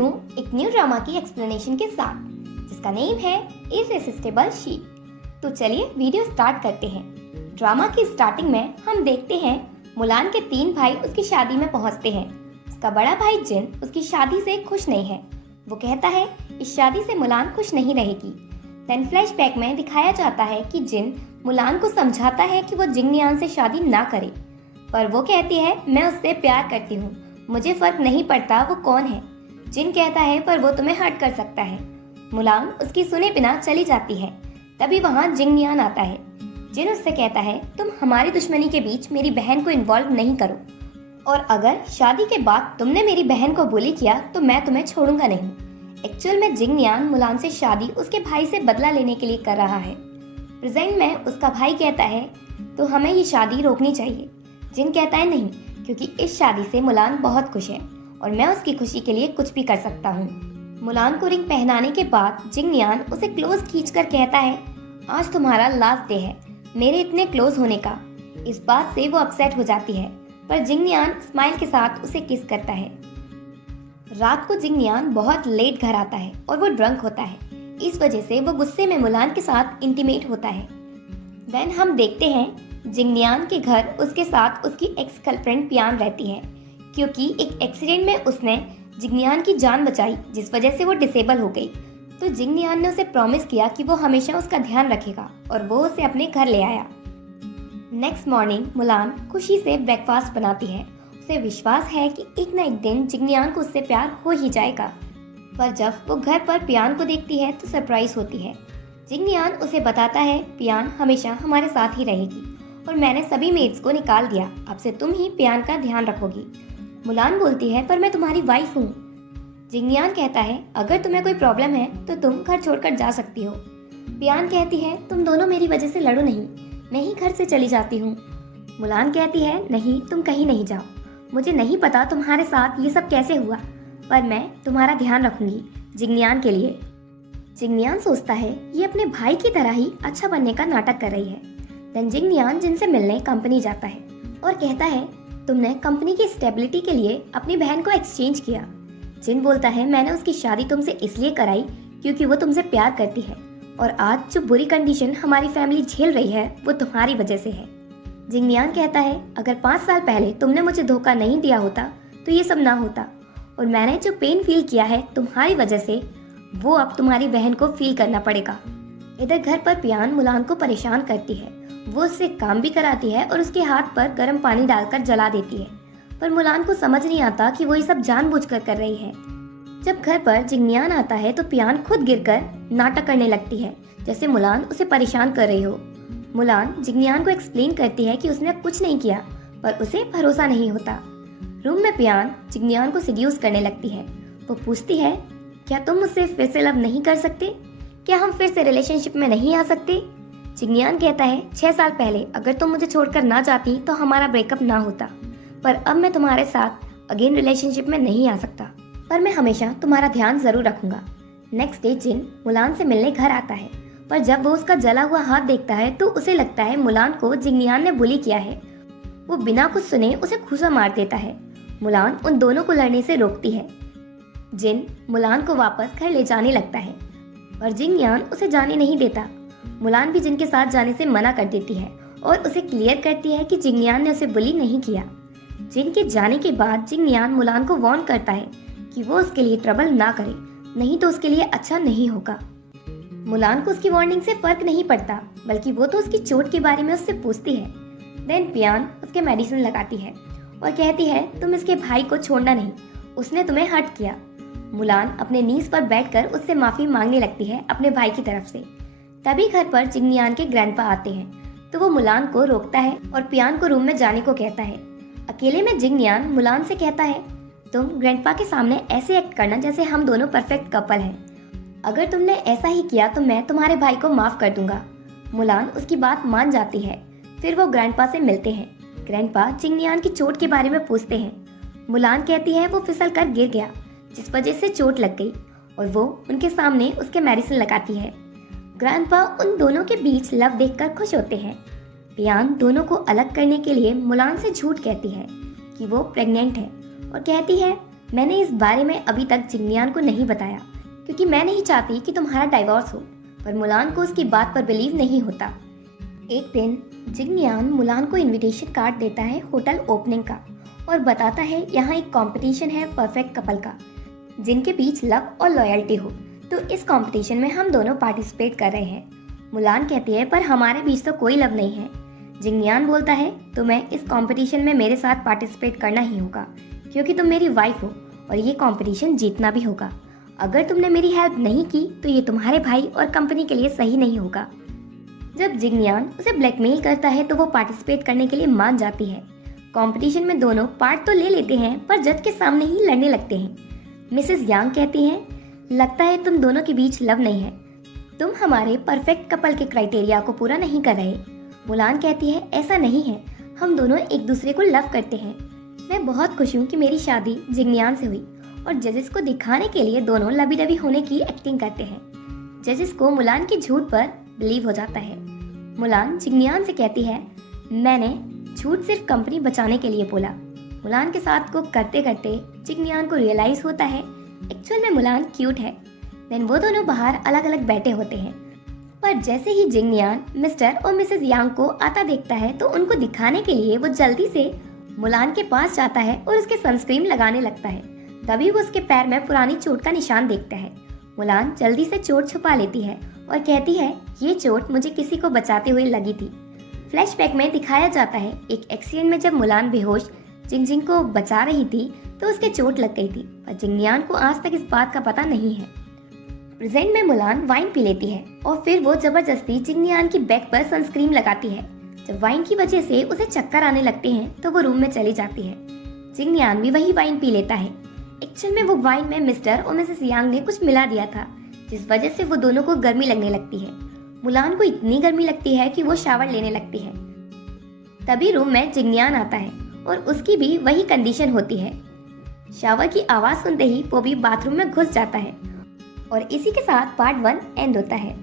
हूँ एक new drama की एक्सप्लेनेशन के साथ जिसका नेम है इररेसिस्टिबल शी। तो चलिए वीडियो स्टार्ट करते हैं। ड्रामा की स्टार्टिंग में हम देखते हैं मुलान के 3 भाई उसकी शादी में पहुंचते हैं। उसका बड़ा भाई जिन उसकी शादी से खुश नहीं है। वो कहता है इस शादी से मुलान खुश नहीं रहेगी। देन फ्लैशबैक में दिखाया जाता है कि जिन मुलान को समझाता है कि वो जिंगनियान से शादी ना करे, पर वो कहती है मैं उससे प्यार करती हूँ, मुझे फर्क नहीं पड़ता वो कौन है। जिन कहता है पर वो तुम्हें हर्ट कर सकता है। मुलान उसकी सुने बिना चली जाती है। तभी वहाँ जिंगनियान आता है। जिन उससे कहता है तुम हमारी दुश्मनी के बीच मेरी बहन को इन्वॉल्व नहीं करो, और अगर शादी के बाद तुमने मेरी बहन को बुली किया तो मैं तुम्हें छोड़ूंगा नहीं। एक्चुअल में जिंगनियान मुलान से शादी उसके भाई से बदला लेने के लिए कर रहा है। प्रेजेंट में उसका भाई कहता है तो हमें ये शादी रोकनी चाहिए। जिन कहता है नहीं, क्योंकि इस शादी से मुलान बहुत खुश है और मैं उसकी खुशी के लिए कुछ भी कर सकता हूँ। मुलान को रिंग पहनाने के बाद जिंगनियान उसे क्लोज खींचकर कहता है आज तुम्हारा लास्ट डे है मेरे इतने क्लोज होने का। इस बात से वो अपसेट हो जाती है, पर जिंगनियान स्माइल के साथ उसे किस करता है। रात को जिंगनियान बहुत लेट घर आता है और वो ड्रंक होता है। इस वजह से वो गुस्से में मुलान के साथ इंटीमेट होता है। देन हम देखते हैं जिंगनियान के घर उसके साथ उसकी एक्स गर्लफ्रेंड पियान रहती है, क्योंकि एक एक्सीडेंट में उसने जिंगनियान की जान बचाई जिस वजह से वो डिसेबल हो गई। तो जिंगनियान ने उसे प्रॉमिस किया कि वो हमेशा उसका ध्यान रखेगा और वो उसे अपने घर ले आया। नेक्स्ट मॉर्निंग मुलान खुशी से ब्रेकफास्ट बनाती है। उसे विश्वास है कि एक ना एक दिन जिंगनियान को उससे प्यार हो ही जाएगा, पर जब वो घर पर पियान को देखती है तो सरप्राइज होती है। जिंगनियान उसे बताता है पियान हमेशा हमारे साथ ही रहेगी और मैंने सभी मेड्स को निकाल दिया, अब से तुम ही पियान का ध्यान रखोगी। मुलान बोलती है पर मैं तुम्हारी वाइफ हूँ। जिंगनियान कहता है अगर तुम्हें कोई प्रॉब्लम है तो तुम घर छोड़कर जा सकती हो। पियान कहती है तुम दोनों मेरी वजह से लड़ो नहीं, मैं ही घर से चली जाती हूँ। मुलान कहती है नहीं, तुम कहीं नहीं जाओ, मुझे नहीं पता तुम्हारे साथ ये सब कैसे हुआ, पर मैं तुम्हारा ध्यान रखूंगी जिंगनियान के लिए। जिंगनियान सोचता है ये अपने भाई की तरह ही अच्छा बनने का नाटक कर रही है। देन जिंगनियान जिनसे मिलने कंपनी जाता है और कहता है तुमने कंपनी की स्टेबिलिटी के लिए अपनी बहन को एक्सचेंज किया। जिन बोलता है मैंने उसकी शादी तुमसे इसलिए कराई क्योंकि वो तुमसे प्यार करती है, और आज जो बुरी कंडीशन हमारी फैमिली झेल रही है वो तुम्हारी वजह से है। जिंगनियान कहता है अगर 5 साल पहले तुमने मुझे धोखा नहीं दिया होता तो ये सब ना होता, और मैंने जो पेन फील किया है तुम्हारी वजह से वो अब तुम्हारी बहन को फील करना पड़ेगा। इधर घर पर पियान मुलान को परेशान करती है। वो उससे काम भी कराती है और उसके हाथ पर गर्म पानी डालकर जला देती है, पर मुलान को समझ नहीं आता कि वो ये सब जानबूझकर कर रही है। जब घर पर जिंगनियान आता है तो पियान खुद गिरकर नाटक करने लगती है जैसे मुलान उसे परेशान कर रही हो। मुलान जिंगनियान को एक्सप्लेन करती है कि उसने कुछ नहीं किया, पर उसे भरोसा नहीं होता। रूम में पियान जिंगनियान को सिड्यूस करने लगती है। वो पूछती है क्या तुम मुझसे फिर से लव नहीं कर सकते, क्या हम फिर से रिलेशनशिप में नहीं आ सकते। जिंगनियान कहता है 6 साल पहले अगर तुम मुझे छोड़कर ना जाती तो हमारा ब्रेकअप ना होता, पर अब मैं तुम्हारे साथ अगेन रिलेशनशिप में नहीं आ सकता, पर मैं हमेशा तुम्हारा ध्यान जरूर रखूंगा। नेक्स्ट डे जिन मुलान से मिलने घर आता है, पर जब वो उसका जला हुआ हाथ देखता है तो उसे लगता है मुलान को जिंगनियान ने बुली किया है। वो बिना कुछ सुने उसे घूंसा मार देता है। मुलान उन दोनों को लड़ने से रोकती है। जिन मुलान को वापस घर ले जाने लगता है, पर जिंगनियान उसे जाने नहीं देता। मुलान भी जिन के साथ जाने से मना कर देती है और उसे क्लियर करती है कि जिंगनियान ने उसे बुली नहीं किया। जिन के जाने के बाद जिंगनियान मुलान को वार्न करता है कि वो उसके लिए ट्रबल ना करे, नहीं तो उसके लिए अच्छा नहीं होगा। मुलान को उसकी वार्निंग से फर्क नहीं पड़ता, बल्कि वो तो उसकी चोट के बारे में उससे पूछती है। देन पियान उसके मेडिसिन लगाती है और कहती है तुम इसके भाई को छोड़ना नहीं, उसने तुम्हें हर्ट किया। मुलान अपने नीज पर बैठकर उससे माफी मांगने लगती है अपने भाई की तरफ से। तभी घर पर जिंगनियान के ग्रैंडपा आते हैं तो वो मुलान को रोकता है और पियान को रूम में जाने को कहता है। अकेले में जिंगनियान मुलान से कहता है तुम ग्रैंडपा के सामने ऐसे एक्ट करना जैसे हम दोनों परफेक्ट कपल हैं। अगर तुमने ऐसा ही किया तो मैं तुम्हारे भाई को माफ कर दूंगा। मुलान उसकी बात मान जाती है। फिर वो ग्रैंडपा से मिलते हैं। ग्रैंडपा जिंगनियान की चोट के बारे में पूछते हैं। मुलान कहती है वो फिसल कर गिर गया जिस वजह से चोट लग गई, और वो उनके सामने उसके मेडिसिन लगाती है। ग्रैंडपा उन दोनों के बीच लव देखकर खुश होते हैं। पियान दोनों को अलग करने के लिए मुलान से झूठ कहती है कि वो प्रेग्नेंट है और कहती है मैंने इस बारे में अभी तक जिंगनियान को नहीं बताया क्योंकि मैं नहीं चाहती कि तुम्हारा डाइवोर्स हो, पर मुलान को उसकी बात पर बिलीव नहीं होता। एक दिन जिंगनियान मुलान को इनविटेशन कार्ड देता है होटल ओपनिंग का और बताता है यहाँ एक कंपटीशन है परफेक्ट कपल का जिनके बीच लव और लॉयल्टी हो, तो इस कंपटीशन में हम दोनों पार्टिसिपेट कर रहे हैं। मुलान कहती है पर हमारे बीच तो कोई लव नहीं है। जिंगनियान बोलता है तुम्हें इस कंपटीशन में मेरे साथ पार्टिसिपेट करना ही होगा क्योंकि तुम मेरी वाइफ हो और ये कंपटीशन जीतना भी होगा। अगर तुमने मेरी हेल्प नहीं की तो ये तुम्हारे भाई और कंपनी के लिए सही नहीं होगा। जब जिंगनियान उसे ब्लैकमेल करता है तो वो पार्टिसिपेट करने के लिए मान जाती है। कंपटीशन में दोनों पार्ट तो ले लेते हैं पर जज के सामने ही लड़ने लगते हैं। मिसेस यांग कहती हैं लगता है तुम दोनों के बीच लव नहीं है, तुम हमारे परफेक्ट कपल के क्राइटेरिया को पूरा नहीं कर रहे। मुलान कहती है ऐसा नहीं है, हम दोनों एक दूसरे को लव करते हैं। मैं बहुत खुश हूँ कि मेरी शादी जिंगनियान से हुई और जजेस को दिखाने के लिए दोनों लबी डबी होने की एक्टिंग करते हैं। जजेस को मुलान के झूठ पर बिलीव हो जाता है। मुलान जिंगनियान से कहती है मैंने झूठ सिर्फ कंपनी बचाने के लिए बोला। मुलान के साथ को करते करते जिंगनियान को रियलाइज होता है एक्चुअल में मुलान क्यूट है। देन वो दोनों बाहर अलग अलग बैठे होते हैं, पर जैसे ही जिंगनियान मिस्टर और मिसेस यांग को आता देखता है तो उनको दिखाने के लिए वो जल्दी से मुलान के पास जाता है और उसके सनस्क्रीन लगाने लगता है। तभी वो उसके पैर में पुरानी चोट का निशान देखता है। मुलान जल्दी से चोट छुपा लेती है और कहती है ये चोट मुझे किसी को बचाते हुए लगी थी। फ्लैशबैक में दिखाया जाता है एक एक्सीडेंट में जब मुलान बेहोश जिंगजिंग को बचा रही थी तो उसके चोट लग गई थी, पर जिंगनियान को आज तक इस बात का पता नहीं है। प्रेजेंट में मुलान वाइन पी लेती है और फिर वो जबरदस्ती जिंगनियान की बैक पर सनस्क्रीन लगाती है। जब वाइन की वजह से उसे चक्कर आने लगते हैं तो वो रूम में चली जाती है। जिंगनियान भी वही वाइन पी लेता है। एक्चुअल में वो वाइन में मिस्टर और मिसेस यांग ने कुछ मिला दिया था जिस वजह से वो दोनों को गर्मी लगने लगती है। मुलान को इतनी गर्मी लगती है कि वो शावर लेने लगती है। तभी रूम में जिंगनियान आता है और उसकी भी वही कंडीशन होती है। शावर की आवाज सुनते ही वो भी बाथरूम में घुस जाता है। और इसी के साथ पार्ट 1 एंड होता है।